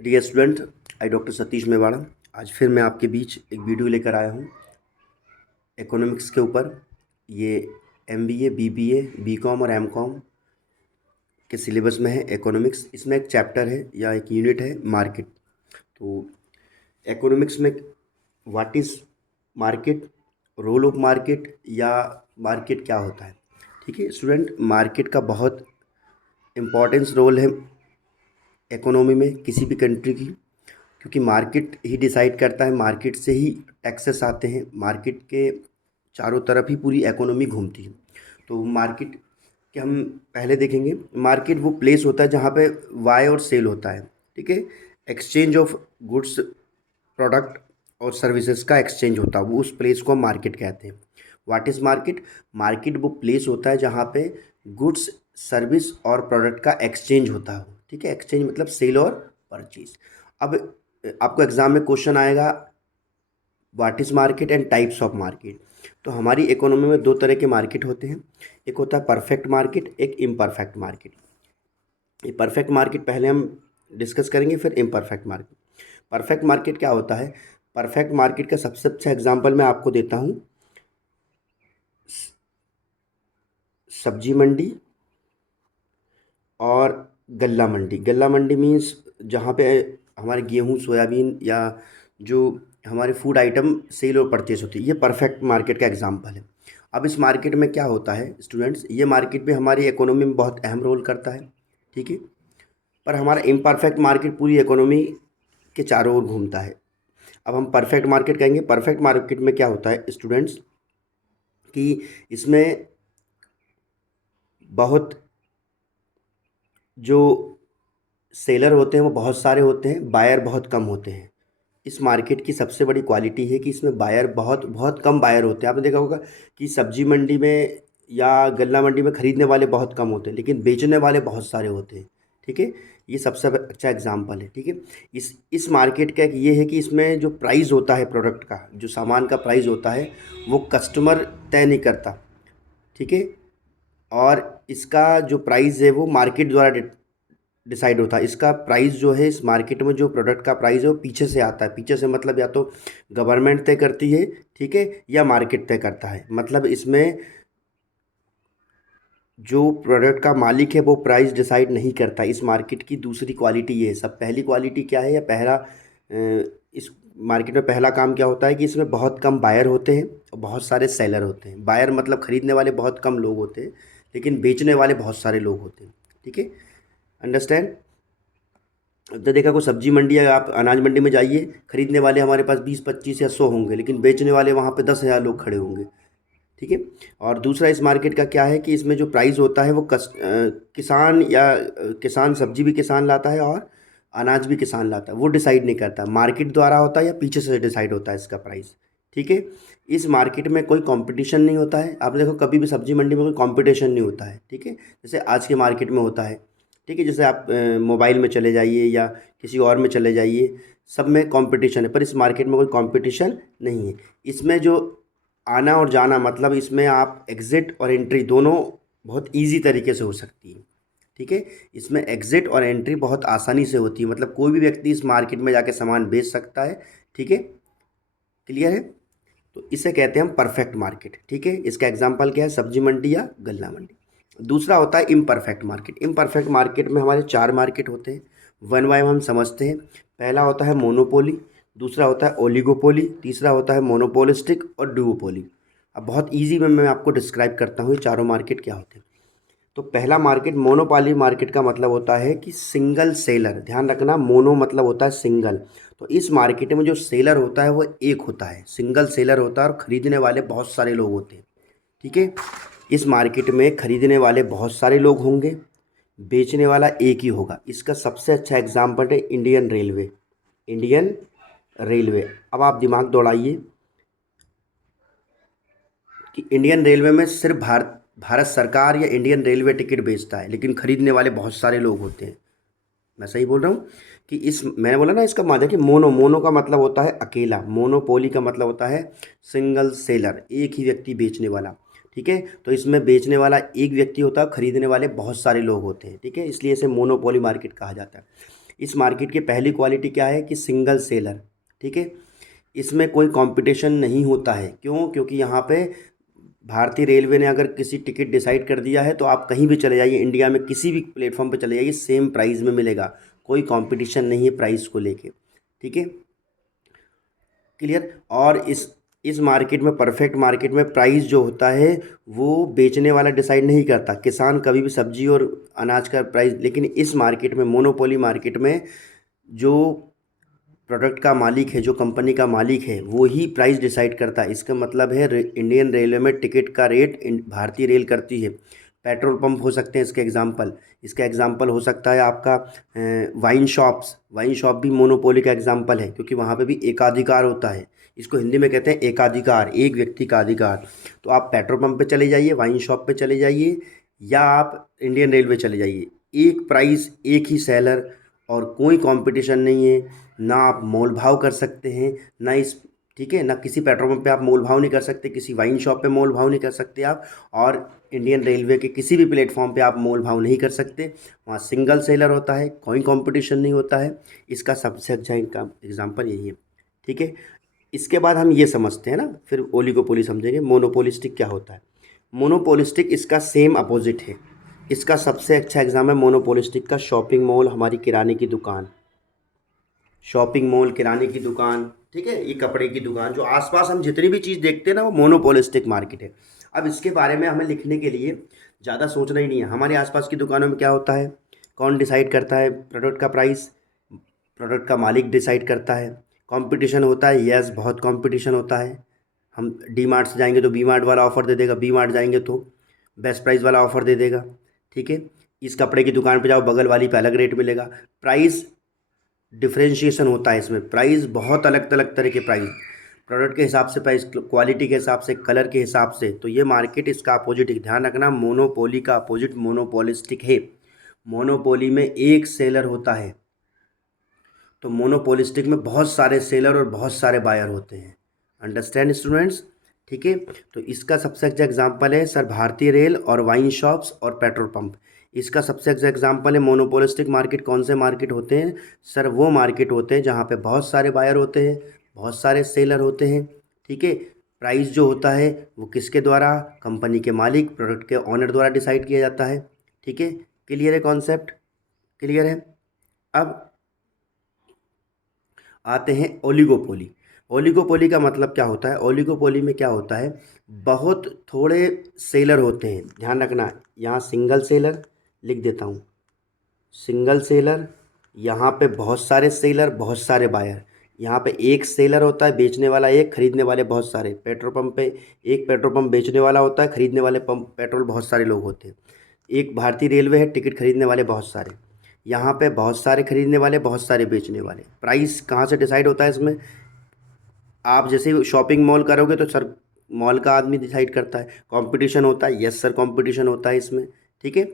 Dear student, आई doctor Satish Mewada आज फिर मैं आपके बीच एक वीडियो लेकर आया हूँ इकोनॉमिक्स के ऊपर। ये MBA, BBA, BCom और MCom के सिलेबस में है इकोनॉमिक्स। इसमें एक चैप्टर है या एक यूनिट है मार्केट। तो इकोनॉमिक्स में what is market, role of market या मार्केट क्या होता है। ठीक है स्टूडेंट, मार्केट का बहुत इम्पोर्टेंस रोल है इकोनॉमी में किसी भी कंट्री की, क्योंकि मार्केट ही डिसाइड करता है, मार्केट से ही टैक्सेस आते हैं, मार्केट के चारों तरफ ही पूरी इकोनॉमी घूमती है। तो मार्केट के हम पहले देखेंगे। मार्केट वो प्लेस होता है जहाँ पे बाय और सेल होता है। ठीक है, एक्सचेंज ऑफ गुड्स, प्रोडक्ट और सर्विसेज का एक्सचेंज होता है, वो उस प्लेस को हम मार्केट कहते हैं। What is market? मार्केट वो प्लेस होता है जहाँ पे गुड्स, सर्विस और प्रोडक्ट का एक्सचेंज होता है। ठीक है, एक्सचेंज मतलब सेल और परचेज। अब आपको एग्जाम में क्वेश्चन आएगा what is market and types of market. तो हमारी इकोनॉमी में दो तरह के मार्केट होते हैं, एक होता है परफेक्ट मार्केट, एक इम्परफेक्ट मार्केट। ये परफेक्ट मार्केट पहले हम डिस्कस करेंगे, फिर इम्परफेक्ट मार्केट। परफेक्ट मार्केट क्या होता है? परफेक्ट मार्केट का सबसे अच्छा एग्जांपल मैं आपको देता हूँ, सब्जी मंडी और गल्ला मंडी। गल्ला मंडी मीन्स जहाँ पे हमारे गेहूँ, सोयाबीन या जो हमारे फूड आइटम सेल और परचेस होती है, ये परफेक्ट मार्केट का एग्जांपल है। अब इस मार्केट में क्या होता है स्टूडेंट्स, ये मार्केट भी हमारी इकोनॉमी में बहुत अहम रोल करता है। ठीक है, पर हमारा इम्परफेक्ट मार्केट पूरी इकोनॉमी के चारों ओर घूमता है। अब हम परफेक्ट मार्केट कहेंगे। परफेक्ट मार्केट में क्या होता है स्टूडेंट्स कि इसमें बहुत जो सेलर होते हैं वो बहुत सारे होते हैं, बायर बहुत कम होते हैं। इस मार्केट की सबसे बड़ी क्वालिटी है कि इसमें बायर बहुत बहुत कम बायर होते हैं। आपने देखा होगा कि सब्जी मंडी में या गल्ला मंडी में ख़रीदने वाले बहुत कम होते हैं, लेकिन बेचने वाले बहुत सारे होते हैं। ठीक है, ये सबसे अच्छा एग्जांपल है। ठीक है, इस मार्केट का एक ये है कि इसमें जो प्राइस होता है प्रोडक्ट का, जो सामान का प्राइस होता है, वो कस्टमर तय नहीं करता। ठीक है, और इसका जो प्राइस है वो मार्केट द्वारा डिसाइड होता है। इसका प्राइस जो है, इस मार्केट में जो प्रोडक्ट का प्राइस है वो पीछे से आता है। पीछे से मतलब या तो गवर्नमेंट तय करती है, ठीक है, या मार्केट तय करता है। मतलब इसमें जो प्रोडक्ट का मालिक है वो प्राइस डिसाइड नहीं करता। इस मार्केट की दूसरी क्वालिटी ये है। सब पहली क्वालिटी क्या है या पहला इस मार्केट में पहला काम क्या होता है कि इसमें बहुत कम बायर होते हैं और बहुत सारे सेलर होते हैं। बायर मतलब ख़रीदने वाले बहुत कम लोग होते हैं, लेकिन बेचने वाले बहुत सारे लोग होते हैं। ठीक है, अंडरस्टैंड। तो देखा कोई सब्जी मंडी या आप अनाज मंडी में जाइए, खरीदने वाले हमारे पास 20, 25 या 100 होंगे, लेकिन बेचने वाले वहाँ पे 10,000 लोग खड़े होंगे। ठीक है, और दूसरा इस मार्केट का क्या है कि इसमें जो प्राइस होता है वो किसान या किसान, सब्जी भी किसान लाता है और अनाज भी किसान लाता है, वो डिसाइड नहीं करता, मार्केट द्वारा होता है या पीछे से डिसाइड होता है इसका प्राइस। ठीक है, इस मार्केट में कोई कंपटीशन नहीं होता है। आप देखो कभी भी सब्जी मंडी में कोई कंपटीशन नहीं होता है। ठीक है, जैसे आज के मार्केट में होता है। ठीक है, जैसे आप मोबाइल में चले जाइए या किसी और में चले जाइए, सब में कंपटीशन है, पर इस मार्केट में कोई कंपटीशन नहीं है। इसमें जो आना और जाना, मतलब इसमें आप एग्ज़िट और एंट्री दोनों बहुत इजी तरीके से हो सकती है। ठीक है, इसमें एग्ज़िट और एंट्री बहुत आसानी से होती है, मतलब कोई भी व्यक्ति इस मार्केट में जाके सामान बेच सकता है। ठीक है, क्लियर है। तो इसे कहते हैं हम परफेक्ट मार्केट। ठीक है, इसका एग्जांपल क्या है? सब्जी मंडी या गल्ला मंडी। दूसरा होता है इम्परफेक्ट मार्केट। इम्परफेक्ट मार्केट में हमारे चार मार्केट होते हैं, वन बाय वन हम समझते हैं। पहला होता है मोनोपोली, दूसरा होता है ओलिगोपोली, तीसरा होता है मोनोपोलिस्टिक और डुओपोली। अब बहुत ईजी में मैं आपको डिस्क्राइब करता हूँ ये चारों मार्केट क्या होते हैं। तो पहला मार्केट मोनोपोली मार्केट का मतलब होता है कि सिंगल सेलर। ध्यान रखना, मोनो मतलब होता है सिंगल। तो इस मार्केट में जो सेलर होता है वो एक होता है, सिंगल सेलर होता है, और ख़रीदने वाले बहुत सारे लोग होते हैं। ठीक है, इस मार्केट में खरीदने वाले बहुत सारे लोग होंगे, बेचने वाला एक ही होगा। इसका सबसे अच्छा एग्जाम्पल है इंडियन रेलवे। इंडियन रेलवे, अब आप दिमाग दौड़ाइए कि इंडियन रेलवे में सिर्फ भारत भारत सरकार या इंडियन रेलवे टिकट बेचता है, लेकिन खरीदने वाले बहुत सारे लोग होते हैं। मैं सही बोल रहा हूँ कि इस मैंने बोला ना, इसका मतलब कि मोनो, मोनो का मतलब होता है अकेला, मोनोपोली का मतलब होता है सिंगल सेलर, एक ही व्यक्ति बेचने वाला। ठीक है, तो इसमें बेचने वाला एक व्यक्ति होता है, खरीदने वाले बहुत सारे लोग होते हैं। ठीक है, इसलिए इसे मोनोपोली मार्केट कहा जाता है। इस मार्केट की पहली क्वालिटी क्या है कि सिंगल सेलर, ठीक है। इसमें कोई कंपटीशन नहीं होता है। क्यों? क्योंकि यहाँ पे भारतीय रेलवे ने अगर किसी टिकट डिसाइड कर दिया है तो आप कहीं भी चले जाइए, इंडिया में किसी भी प्लेटफॉर्म पे चले जाइए, सेम प्राइस में मिलेगा। कोई कंपटीशन नहीं है प्राइस को लेके, ठीक है, क्लियर। और इस मार्केट में, परफेक्ट मार्केट में, प्राइस जो होता है वो बेचने वाला डिसाइड नहीं करता। किसान कभी भी सब्जी और अनाज का प्राइस, लेकिन इस मार्केट में, मोनोपोली मार्केट में, जो प्रोडक्ट का मालिक है, जो कंपनी का मालिक है, वो ही प्राइस डिसाइड करता है। इसका मतलब है इंडियन रेलवे में टिकट का रेट भारतीय रेल करती है। पेट्रोल पंप हो सकते हैं इसका एग्जांपल हो सकता है आपका वाइन शॉप भी मोनोपोली का एग्जांपल है, क्योंकि वहाँ पे भी एकाधिकार होता है। इसको हिंदी में कहते हैं एकाधिकार, एक व्यक्ति का अधिकार। तो आप पेट्रोल पंप पे चले जाइए, वाइन शॉप पे चले जाइए, या आप इंडियन रेलवे चले जाइए, एक प्राइस, एक ही सेलर, और कोई कंपटीशन नहीं है। ना आप मोल भाव कर सकते हैं, ना ठीक है, ना किसी पेट्रोल पंप पे आप मोल भाव नहीं कर सकते, किसी वाइन शॉप पे मोल भाव नहीं कर सकते आप, और इंडियन रेलवे के किसी भी प्लेटफॉर्म पे आप मोल भाव नहीं कर सकते। वहाँ सिंगल सेलर होता है, कोई कंपटीशन नहीं होता है। इसका सबसे अच्छा एग्जाम्पल यही है, ठीक है। इसके बाद हम ये समझते हैं ना, फिर ओलिगोपोली समझेंगे। मोनोपोलिस्टिक क्या होता है? मोनोपोलिस्टिक इसका सेम अपोजिट है। इसका सबसे अच्छा एग्जाम है मोनोपोलिस्टिक का शॉपिंग मॉल, हमारी किराने की दुकान, शॉपिंग मॉल, किराने की दुकान, ठीक है, ये कपड़े की दुकान, जो आसपास हम जितनी भी चीज़ देखते हैं ना, वो मोनोपोलिस्टिक मार्केट है। अब इसके बारे में हमें लिखने के लिए ज़्यादा सोचना ही नहीं है। हमारे आसपास की दुकानों में क्या होता है? कौन डिसाइड करता है प्रोडक्ट का प्राइस? प्रोडक्ट का मालिक डिसाइड करता है। कंपटीशन होता है, यस, बहुत कंपटीशन होता है। हम डी मार्ट से जाएंगे तो बी मार्ट वाला ऑफ़र दे देगा, बी मार्ट जाएंगे तो बेस्ट प्राइस वाला ऑफ़र दे देगा, ठीक है। इस कपड़े की दुकान पे जाओ, बगल वाली पे अलग रेट मिलेगा। प्राइस डिफ्रेंशिएशन होता है इसमें, प्राइस बहुत अलग अलग तरह के प्राइस, प्रोडक्ट के हिसाब से प्राइस, क्वालिटी के हिसाब से, कलर के हिसाब से। तो ये मार्केट इसका अपोजिट है, ध्यान रखना, मोनोपोली का अपोजिट मोनोपोलिस्टिक है। मोनोपोली में एक सेलर होता है, तो मोनोपोलिस्टिक में बहुत सारे सेलर और बहुत सारे बायर होते हैं। अंडरस्टैंड स्टूडेंट्स, ठीक है। तो इसका सबसे अच्छा एग्जांपल है सर भारतीय रेल और वाइन शॉप्स और पेट्रोल पंप। इसका सबसे अच्छा एग्जांपल है मोनोपोलिस्टिक मार्केट। कौन से मार्केट होते हैं सर? वो मार्केट होते हैं जहाँ पे बहुत सारे बायर होते हैं, बहुत सारे सेलर होते हैं, ठीक है। प्राइस जो होता है वो किसके द्वारा? कंपनी के मालिक, प्रोडक्ट के ऑनर द्वारा डिसाइड किया जाता है, ठीक है। क्लियर है कॉन्सेप्ट? क्लियर है। अब आते हैं ओलिगोपोली। ओलिगोपोली का मतलब क्या होता है? ओलिगोपोली में क्या होता है? बहुत थोड़े सेलर होते हैं, ध्यान रखना, यहाँ सिंगल सेलर लिख देता हूँ, सिंगल सेलर, यहाँ पे बहुत सारे सेलर, बहुत सारे बायर। यहाँ पे एक सेलर होता है, बेचने वाला एक, खरीदने वाले बहुत सारे। पेट्रोल पंप पे एक पेट्रोल पंप बेचने वाला होता है, खरीदने वाले पंप पेट्रोल बहुत सारे लोग होते हैं। एक भारतीय रेलवे है, टिकट खरीदने वाले बहुत सारे। यहाँ पे बहुत सारे खरीदने वाले, बहुत सारे बेचने वाले। प्राइस कहाँ से डिसाइड होता है इसमें? आप जैसे शॉपिंग मॉल करोगे तो सर मॉल का आदमी डिसाइड करता है। कंपटीशन होता है, यस सर, कंपटीशन होता है इसमें, ठीक है।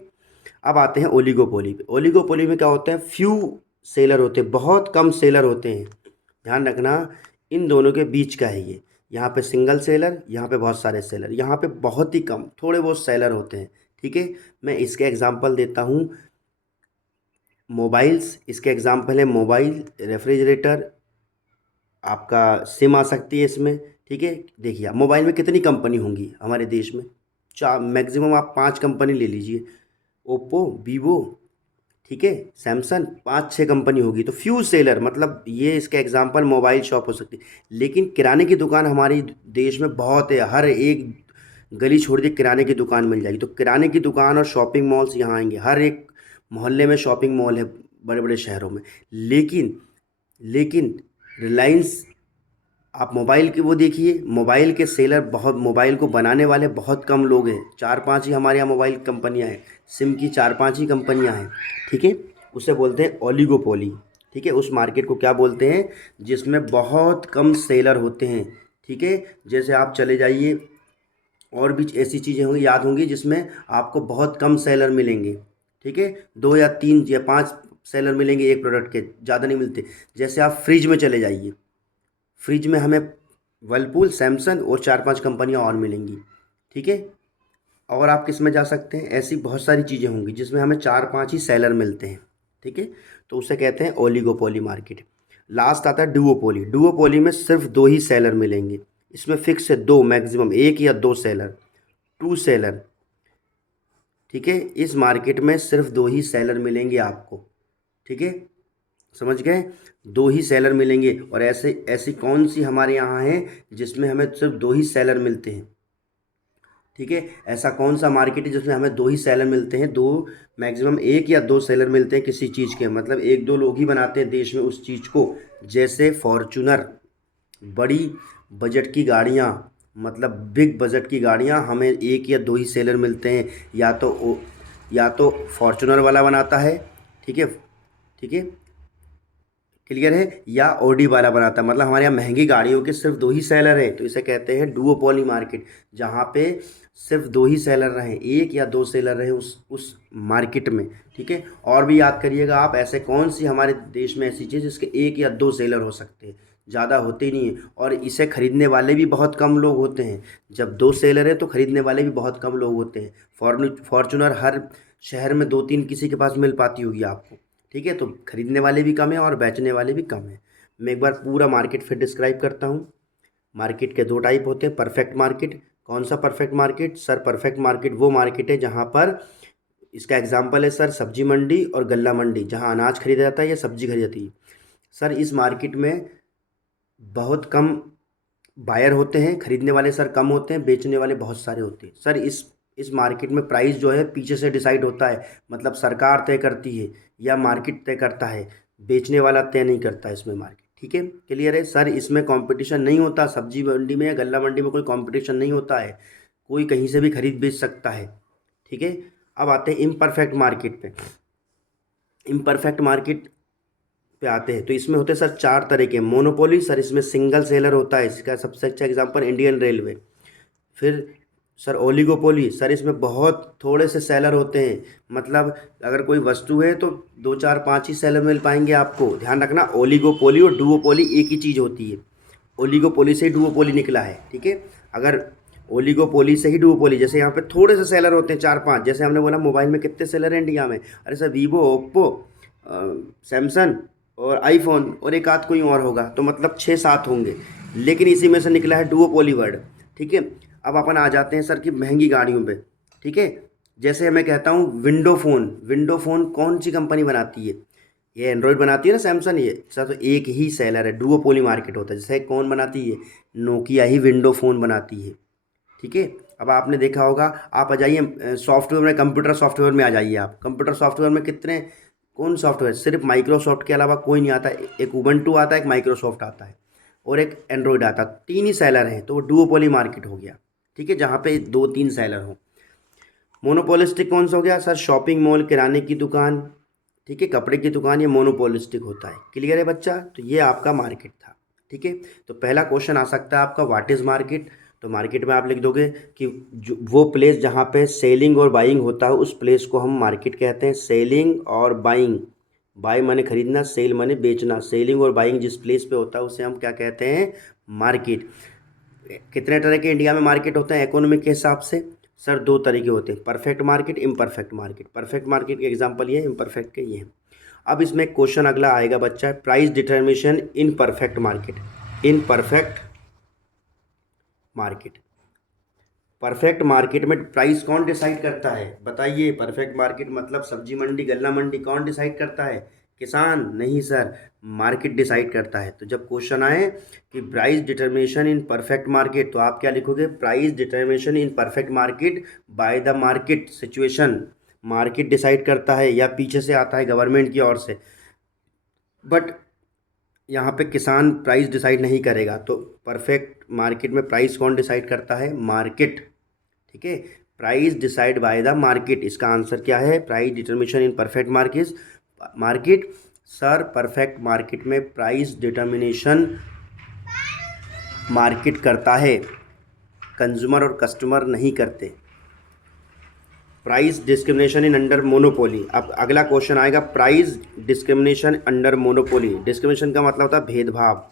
अब आते हैं ओलिगोपोली पे। ओलिगोपोली में क्या होता है? फ्यू सेलर होते हैं, बहुत कम सेलर होते हैं। ध्यान रखना, इन दोनों के बीच का है ये। यहाँ पे सिंगल सेलर, यहाँ पे बहुत सारे सेलर, यहाँ पे बहुत ही कम, थोड़े बहुत सेलर होते हैं, ठीक है। मैं इसके एग्जांपल देता हूँ। मोबाइल्स, इसके एग्जांपल है मोबाइल, रेफ्रिजरेटर, आपका सिम आ सकती है इसमें, ठीक है। देखिए मोबाइल में कितनी कंपनी होंगी हमारे देश में? चार मैक्सिमम, आप 5 कंपनी ले लीजिए, ओप्पो, वीवो, ठीक है, सैमसंग, 5-6 कंपनी होगी। तो फ्यू सेलर, मतलब ये इसका एग्जांपल मोबाइल शॉप हो सकती है। लेकिन किराने की दुकान हमारी देश में बहुत है, हर एक गली छोड़ के किराने की दुकान मिल जाएगी। तो किराने की दुकान और शॉपिंग मॉल्स यहाँ आएंगे, हर एक मोहल्ले में शॉपिंग मॉल है, बड़े बड़े शहरों में। लेकिन लेकिन रिलायंस, आप मोबाइल की वो देखिए, मोबाइल के सेलर बहुत, मोबाइल को बनाने वाले बहुत कम लोग हैं, 4-5 ही हमारे यहाँ मोबाइल कंपनियाँ हैं, सिम की 4-5 ही कंपनियाँ हैं, ठीक है। उसे बोलते हैं ओलिगोपोली, ठीक है। उस मार्केट को क्या बोलते हैं? जिसमें बहुत कम सेलर होते हैं, ठीक है। जैसे आप चले जाइए, और भी ऐसी चीज़ें होंगी, याद होंगी, जिसमें आपको बहुत कम सेलर मिलेंगे, ठीक है। 2 या 3 या 5 सेलर मिलेंगे एक प्रोडक्ट के, ज़्यादा नहीं मिलते। जैसे आप फ्रिज में चले जाइए, फ्रिज में हमें वर्लपूल, सैमसंग और 4-5 कंपनियां और मिलेंगी, ठीक है। और आप किस में जा सकते हैं? ऐसी बहुत सारी चीज़ें होंगी जिसमें हमें 4-5 ही सेलर मिलते हैं, ठीक है। तो उसे कहते हैं ओलिगोपोली मार्केट। लास्ट आता है डुओपोली। डुओपोली में सिर्फ दो ही सेलर मिलेंगे, इसमें फिक्स है दो, मैक्सिमम एक या दो सेलर, टू सेलर। ठीक है, इस मार्केट में सिर्फ दो ही सेलर मिलेंगे आपको। ठीक है, समझ गए, दो ही सेलर मिलेंगे। और ऐसे ऐसी कौन सी हमारे यहाँ है जिसमें हमें सिर्फ दो ही सेलर मिलते हैं? ठीक है, ऐसा कौन सा मार्केट है जिसमें हमें दो ही सेलर मिलते हैं? दो, मैक्सिमम एक या दो सेलर मिलते हैं किसी चीज़ के, मतलब एक दो लोग ही बनाते हैं देश में उस चीज़ को। जैसे फॉर्चूनर, बड़ी बजट की गाड़ियाँ, मतलब बिग बजट की गाड़ियाँ, हमें एक या दो ही सेलर मिलते हैं। या तो फॉर्चूनर वाला बनाता है, ठीक है, ठीक है, क्लियर है, या ऑडी वाला बनाता है। मतलब हमारे यहाँ महंगी गाड़ियों के सिर्फ दो ही सेलर हैं, तो इसे कहते हैं डुओपोली मार्केट, जहाँ पे सिर्फ दो ही सेलर रहें, एक या दो सेलर रहें उस मार्केट में। ठीक है, और भी याद करिएगा आप, ऐसे कौन सी हमारे देश में ऐसी चीज़ जिसके एक या दो सेलर हो सकते हैं, ज़्यादा होते ही नहीं है। और इसे खरीदने वाले भी बहुत कम लोग होते हैं। जब दो सेलर है तो खरीदने वाले भी बहुत कम लोग होते हैं। फॉर्चूनर हर शहर में दो तीन किसी के पास मिल पाती होगी आपको। ठीक है, तो खरीदने वाले भी कम है और बेचने वाले भी कम है। मैं एक बार पूरा मार्केट फिर डिस्क्राइब करता हूँ। मार्केट के दो टाइप होते हैं। परफेक्ट मार्केट, कौन सा perfect market? Sir perfect market वो मार्केट है जहाँ पर, इसका एग्जांपल है सर सब्जी मंडी और गल्ला मंडी, जहाँ अनाज खरीदा जाता है या सब्जी खरीदी जाती है। सर इस मार्केट में बहुत कम बायर होते हैं, खरीदने वाले सर कम होते हैं, बेचने वाले बहुत सारे होते हैं। सर इस मार्केट में प्राइस जो है पीछे से डिसाइड होता है, मतलब सरकार तय करती है या मार्केट तय करता है, बेचने वाला तय नहीं करता इसमें मार्केट। ठीक है, क्लियर है सर, इसमें कंपटीशन नहीं होता। सब्जी मंडी में या गल्ला मंडी में कोई कंपटीशन नहीं होता है, कोई कहीं से भी खरीद बेच सकता है। ठीक है, अब आते हैं इम्परफेक्ट मार्केट पे। इम्परफेक्ट मार्केट पे आते हैं तो इसमें होते हैं सर चार तरह के। मोनोपोली, सर इसमें सिंगल सेलर होता है, इसका सबसे अच्छा एग्जांपल इंडियन रेलवे। फिर सर ओलिगोपोली, सर इसमें बहुत थोड़े से सेलर होते हैं, मतलब अगर कोई वस्तु है तो दो चार पांच ही सेलर मिल पाएंगे आपको। ध्यान रखना, ओलिगोपोली और डुओपोली एक ही चीज़ होती है। ओलिगोपोली से ही डुओपोली निकला है। ठीक है, अगर ओलिगोपोली से ही डुओपोली, जैसे यहाँ पे थोड़े से सेलर होते हैं चार पांच, जैसे हमने बोला मोबाइल में कितने सेलर हैं इंडिया में, अरे सर वीवो, ओप्पो, सैमसंग और आईफोन और एक आध कोई और होगा, तो मतलब छः सात होंगे, लेकिन इसी में से निकला है डुओपोली वर्ड। ठीक है, अब अपन आ जाते हैं सर की महंगी गाड़ियों पे। ठीक है, जैसे मैं कहता हूँ विंडो फ़ोन, विंडो फ़ोन कौन सी कंपनी बनाती है? ये एंड्रॉयड बनाती है ना, सैमसंग। ये सर तो एक ही सेलर है, डुओपोली मार्केट होता है। जैसे कौन बनाती है? नोकिया ही विंडो फ़ोन बनाती है। ठीक है, अब आपने देखा होगा, आप आ जाइए सॉफ्टवेयर में, कंप्यूटर सॉफ्टवेयर में आ जाइए आप। कंप्यूटर सॉफ्टवेयर में कितने, कौन सॉफ्टवेयर? सिर्फ माइक्रोसॉफ्ट के अलावा कोई नहीं आता। एक उबंटू आता है, एक माइक्रोसॉफ्ट आता है और एक एंड्रॉयड आता है, तीन ही सेलर हैं, तो वो डुओपोली मार्केट हो गया। ठीक है, जहाँ पे दो तीन सेलर हों। मोनोपोलिस्टिक कौन सा हो गया? सर शॉपिंग मॉल, किराने की दुकान, ठीक है, कपड़े की दुकान, ये मोनोपोलिस्टिक होता है। क्लियर है बच्चा? तो ये आपका मार्केट था। ठीक है, तो पहला क्वेश्चन आ सकता है आपका, व्हाट इज़ मार्केट? तो मार्केट में आप लिख दोगे कि जो वो प्लेस जहाँ पे सेलिंग और बाइंग होता है, उस प्लेस को हम मार्केट कहते हैं। सेलिंग और बाइंग, बाय माने खरीदना, सेल माने बेचना, सेलिंग और बाइंग जिस प्लेस पे होता है उसे हम क्या कहते हैं? मार्केट। कितने तरह के इंडिया में मार्केट होते हैं इकोनॉमिक के हिसाब से? सर दो तरीके होते हैं, perfect market, imperfect market. Perfect market के एग्जांपल ये है, इम्परफेक्ट के ये हैं। अब इसमें क्वेश्चन अगला आएगा बच्चा, price determination in perfect market. In perfect market, perfect market में प्राइस कौन डिसाइड करता है? बताइए, परफेक्ट मार्केट मतलब सब्जी मंडी, गल्ला मंडी, कौन डिसाइड करता है? किसान? नहीं सर, मार्केट डिसाइड करता है। तो जब क्वेश्चन आए कि price determination in perfect market, तो आप क्या लिखोगे? Price determination in perfect market by the market situation. Market decide करता है या पीछे से आता है गवर्नमेंट की ओर से, बट यहाँ पे किसान प्राइस डिसाइड नहीं करेगा। तो परफेक्ट मार्केट में प्राइस कौन डिसाइड करता है? मार्केट। ठीक है, price decide by the market, इसका आंसर क्या है? Price determination in perfect market. Market, sir perfect market में प्राइस डिटर्मिनेशन मार्केट करता है, कंज्यूमर और कस्टमर नहीं करते। Price discrimination in under monopoly. अब अगला क्वेश्चन आएगा, price discrimination under monopoly. Discrimination का मतलब होता है भेदभाव,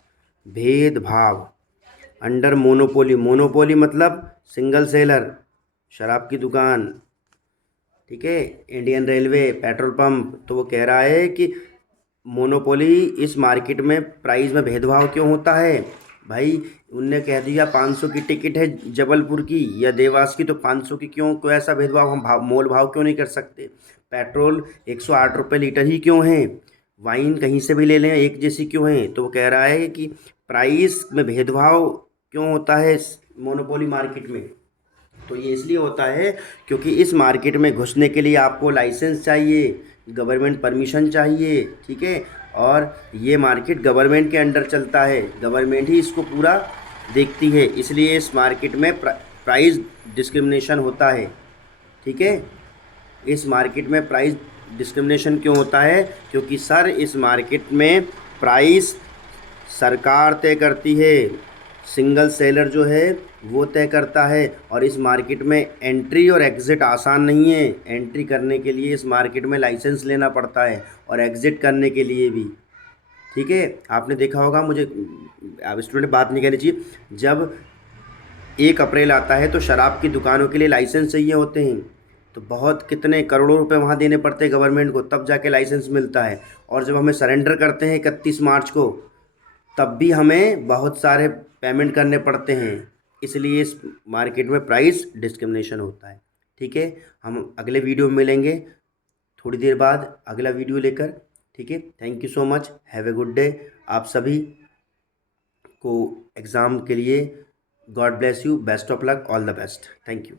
भेदभाव अंडर मोनोपोली। मोनोपोली मतलब सिंगल सेलर, शराब की दुकान, ठीक है, इंडियन रेलवे, पेट्रोल पंप। तो वो कह रहा है कि मोनोपोली इस मार्केट में प्राइस में भेदभाव क्यों होता है? भाई उनने कह दिया 500 की टिकट है जबलपुर की या देवास की, तो 500 की क्यों, कोई ऐसा भेदभाव हम मोल भाव क्यों नहीं कर सकते? पेट्रोल 108 रुपये लीटर ही क्यों है? वाइन कहीं से भी ले लें एक जैसी क्यों है? तो वो कह रहा है कि प्राइस में भेदभाव क्यों होता है मोनोपोली मार्केट में? तो ये इसलिए होता है क्योंकि इस मार्केट में घुसने के लिए आपको लाइसेंस चाहिए, गवर्नमेंट परमिशन चाहिए, ठीक है। और ये मार्केट गवर्नमेंट के अंडर चलता है, गवर्नमेंट ही इसको पूरा देखती है, इसलिए इस मार्केट में प्राइस डिस्क्रिमिनेशन होता है, ठीक है। इस मार्केट में प्राइस डिस्क्रिमिनेशन क्यों होता है? क्योंकि सर इस मार्केट में प्राइस सरकार तय करती है, सिंगल सेलर जो है वो तय करता है। और इस मार्केट में एंट्री और एग्ज़िट आसान नहीं है। एंट्री करने के लिए इस मार्केट में लाइसेंस लेना पड़ता है और एग्ज़िट करने के लिए भी, ठीक है। आपने देखा होगा, मुझे अब स्टूडेंट बात नहीं कहनी चाहिए, जब 1 अप्रैल आता है तो शराब की दुकानों के लिए लाइसेंस चाहिए होते हैं, तो बहुत कितने करोड़ों रुपए वहाँ देने पड़ते हैं गवर्नमेंट को, तब जाके लाइसेंस मिलता है। और जब हमें सरेंडर करते हैं 31 मार्च को, तब भी हमें बहुत सारे पेमेंट करने पड़ते हैं। इसलिए इस मार्केट में प्राइस डिस्क्रिमिनेशन होता है, ठीक है। हम अगले वीडियो में मिलेंगे थोड़ी देर बाद अगला वीडियो लेकर, ठीक है। Thank you so much, have a good day. आप सभी को एग्ज़ाम के लिए God bless you, best of luck, all the best, thank you.